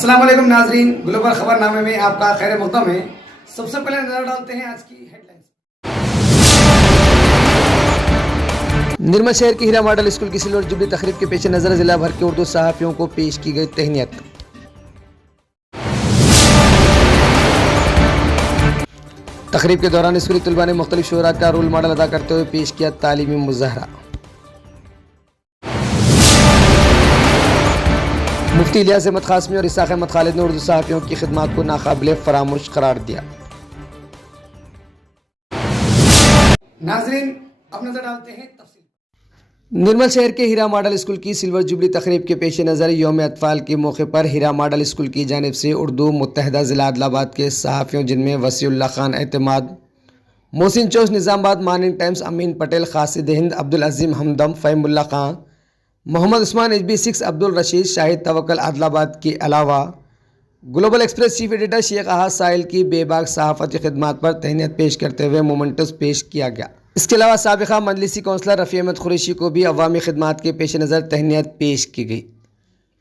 अस्सलाम वालेकुम नाजरीन, ग्लोबल खबरनामे में आपका खैर मक़दम है। सबसे पहले नजर डालते हैं आज की हेडलाइंस। निर्मल शहर के हीरा मॉडल स्कूल की सिल्वर जुबली तकरीब के पेश नज़र जिला भर के उर्दू सहाफ़ियों को पेश की गई तहनीत। तकरीब के दौरान स्कूली तलबा ने मुख्तलिफ शोरा का रोल मॉडल अदा करते हुए पेश किया तालीमी मुज़ाहरा। मुफ्ती इलियास अहमद क़ासमी और इसाक़ अहमद खालिद ने उर्दू सहाफ़ियों की खिदमत को नाकाबिले फरामोश करार दिया। नाज़रीन, अब नजर डालते हैं तफसील। निर्मल शहर के हीरा मॉडल स्कूल की सिल्वर जुबली तकरीब के पेश नज़र यौम अतफ़ाल के मौके पर हीरा मॉडल स्कूल की जानिब से उर्दू मुत्तहदा ज़िला आदिलाबाद के सहाफ़ियों जिनमें Wasiullah Khan Etemaad, Mohsin Chaus Nizamabad, Morning Times Amin Patel, Qasid Hind, Abdul Azeem Hamdam, Fahimullah Khan, Mohammad Usman HB6, Abdul Rashid, Shahid तवक्कल Adilabad के अलावा Global Express chief editor Sheikh Ahad Sahil की बेबाक सहाफ़ती खिदमत पर तहनीत पेश करते हुए मोमेंटस पेश किया गया। इसके अलावा साबिक़ा मजलिसी कौंसलर रफ़ी अहमद कुरैशी को भी अवामी खिदमत के पेश नज़र तहनीत पेश की गई।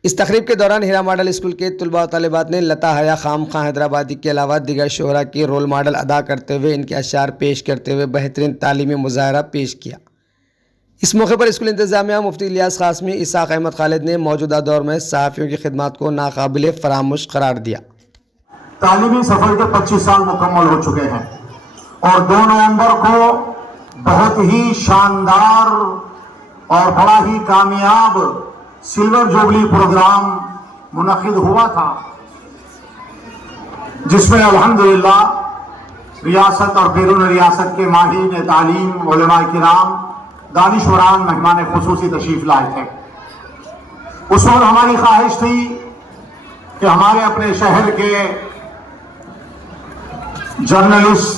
इस तकरीब के दौरान हीरा मॉडल स्कूल के तलबा और तालिबात ने लता हया खाम खां हैदराबादी के अलावा दीगर शोहरा के रोल मॉडल अदा करते हुए इनके अशार पेश करते हुए बेहतरीन तालीमी मुज़ाहरा पेश किया। इस मौके पर स्कूल इंतज़ामिया मुफ्ती इलियास क़ासमी, इसाक़ अहमद खालिद ने मौजूदा दौर में सहाफ़ियों की खिदमत को नाकाबिले फरामोश करार दिया। तालीमी सफ़र के 25 साल मुकम्मल हो चुके हैं और 2 नवंबर को बहुत ही शानदार और बड़ा ही कामयाब सिल्वर जुबली प्रोग्राम मुनक़िद हुआ था, जिसमें अल्हम्दुलिल्लाह रियासत और बैरून रियासत के माहिरीन तालीम, उलमा किराम, दानिशवरान मेहमान खुसूसी तशरीफ लाए थे। उस वक्त हमारी ख्वाहिश थी कि हमारे अपने शहर के जर्नलिस्ट,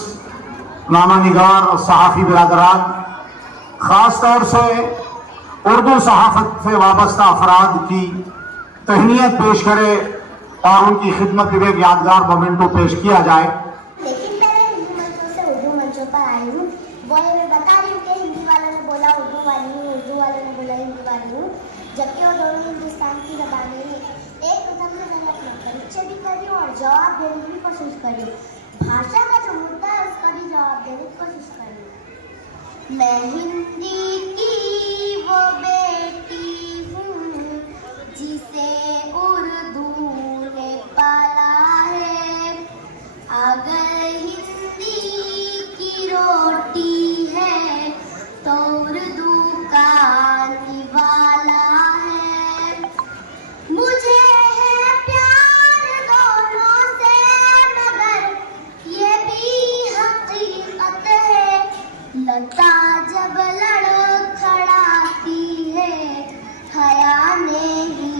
नामानिगार और सहाफ़ी बिरादरान, ख़ास तौर से उर्दू सहाफ़त से वाबस्ता अफराद की तहनीत पेश करे और उनकी खिदमत में एक यादगार मोमेंटो पेश किया जाए। लेकिन मैं हिंदी मंचों से उर्दू मंचों पर आई हूँ। वो मैं बता रही हूँ कि हिंदी वालों ने बोला उर्दू वाली हूँ, उर्दू वालों ने बोला हिंदी वाली हूँ, जबकि वो दोनों हिंदुस्तान की ज़बानें हैं। एक कदम में गलत मैं परीक्षा भी कर रही हूँ और जवाब देने की भी कोशिश कर रही हूँ। भाषा का जो मुद्दा है उसका भी जवाब देने की कोशिश कर रही हूँ। मैं हिंदी की वो बेटी हूँ जिसे उर्दू ने पाला है। अगर हिंदी की रोटी है तो उर्दू का निवाला है। मुझे है प्यार दोनों से मगर ये भी हकीकत है। लता जब लड़खड़ाती है हया ने ही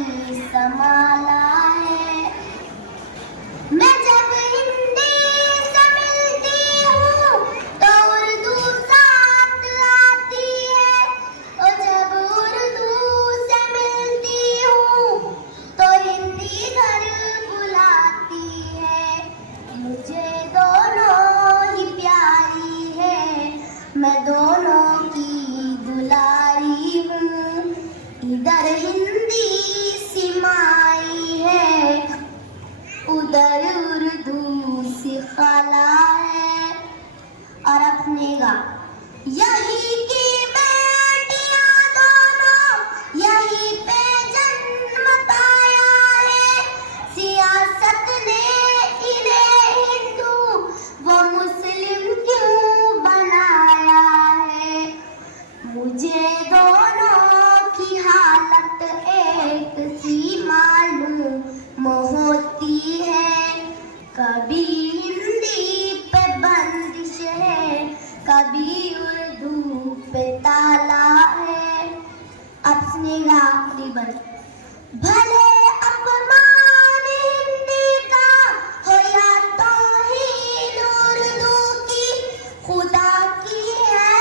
संभाला है। मैं जब हिंदी से मिलती हूँ तो उर्दू साथ आती है और जब उर्दू से मिलती हूँ तो हिंदी घर बुलाती है। मुझे दोनों ही प्यारी है, मैं दोनों की दुलारी हूँ। इधर हिंदी सिमाई है, उधर उर्दू सिखाला है। और अपने गा यही की बेटियां दोनों यही पे जन्म पाया है। सियासत ने इन्हें हिंदू व मुस्लिम क्यों बनाया है। मुझे दोनों की हालत एक सी मालूम होती है। कभी हिंदी पे बंदिश है, कभी उर्दू पे ताला है। अपने गालिबन भले अपमान हिंदी का हो या तौहीन उर्दू की, खुदा की है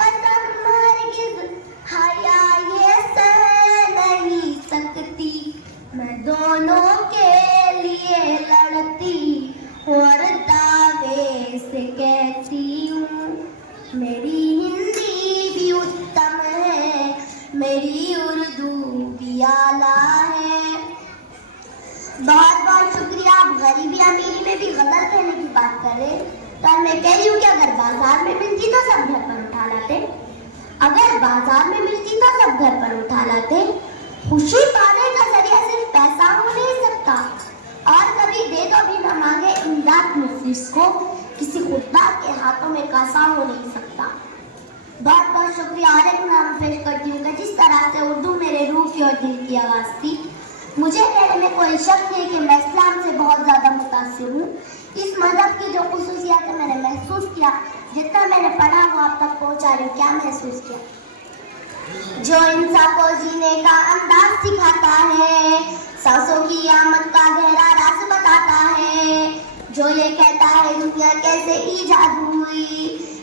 कसम हरगिज़ हया ये सह नहीं सकती। मैं दोनों के लिए लड़ती और दावे से कहती हूँ मेरी हिंदी भी उत्तम है, मेरी उर्दू भी आला है। बहुत बहुत शुक्रिया। आप गरीबी अमीरी में भी गजल कहने की बात कर रहे हैं, तो मैं कह रही हूँ कि अगर बाजार में मिलती तो सब घर पर उठा लाते, अगर बाजार में मिलती तो सब घर पर उठा लाते। खुशी पाने का जरिया सिर्फ पैसा हो नहीं सकता, और कभी दे दो भी न मांगे इमदाद मुफलिस को किसी खुददार के हाथों में कासा हो नहीं सकता। बहुत बहुत शुक्रिया। और एक नाम पेश करती हूँ कि जिस तरह से उर्दू मेरे रूह की और दिल की आवाज़ थी, मुझे कहने में कोई शक नहीं कि मैं इस्लाम से बहुत ज़्यादा मुतासिर हूँ। इस मज़हब की जो खुसूसियात मैंने महसूस किया, जितना मैंने पढ़ा वो आप तक पहुँचा रही हूँ। क्या महसूस किया? जो इंसान को जीने का अंदाज सिखाता है, सांसों की आमद का गहरा राज बताता है, जो ये कहता है दुनिया कैसे ईजाद हुई,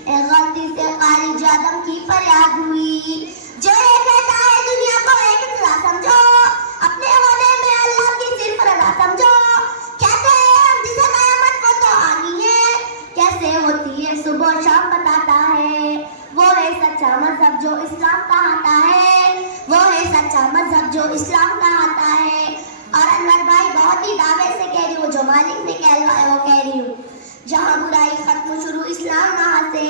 गलती से खारिज आदम की फरियाद हुई, जो ये कहता है दुनिया को एक अल्लाह समझो, अपने होने में अल्लाह की सिर्फ रजा समझो, कहते हैं हम जिसे कयामत वो तो आनी है, कैसे होती है सुबह शाम बताता है। वो है सच्चा मजहब जो इस्लाम कहता है, वो है सच्चा मजहब जो इस्लाम कहता है। और अनवर भाई बहुत ही दावे से कह रही हूँ, जो मालिक ने कहलवाया वो कह रही हूँ, जहाँ बुराई खत्म शुरू इस्लाम वहाँ से,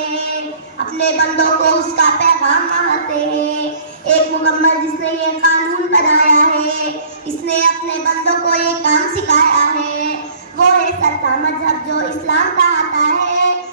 अपने बंदों को उसका पैगाम वहाँ से। एक मुगम्मल जिसने ये कानून बनाया है, इसने अपने बंदों को ये काम सिखाया है, वो है सच्चा मजहब जो इस्लाम कहता है।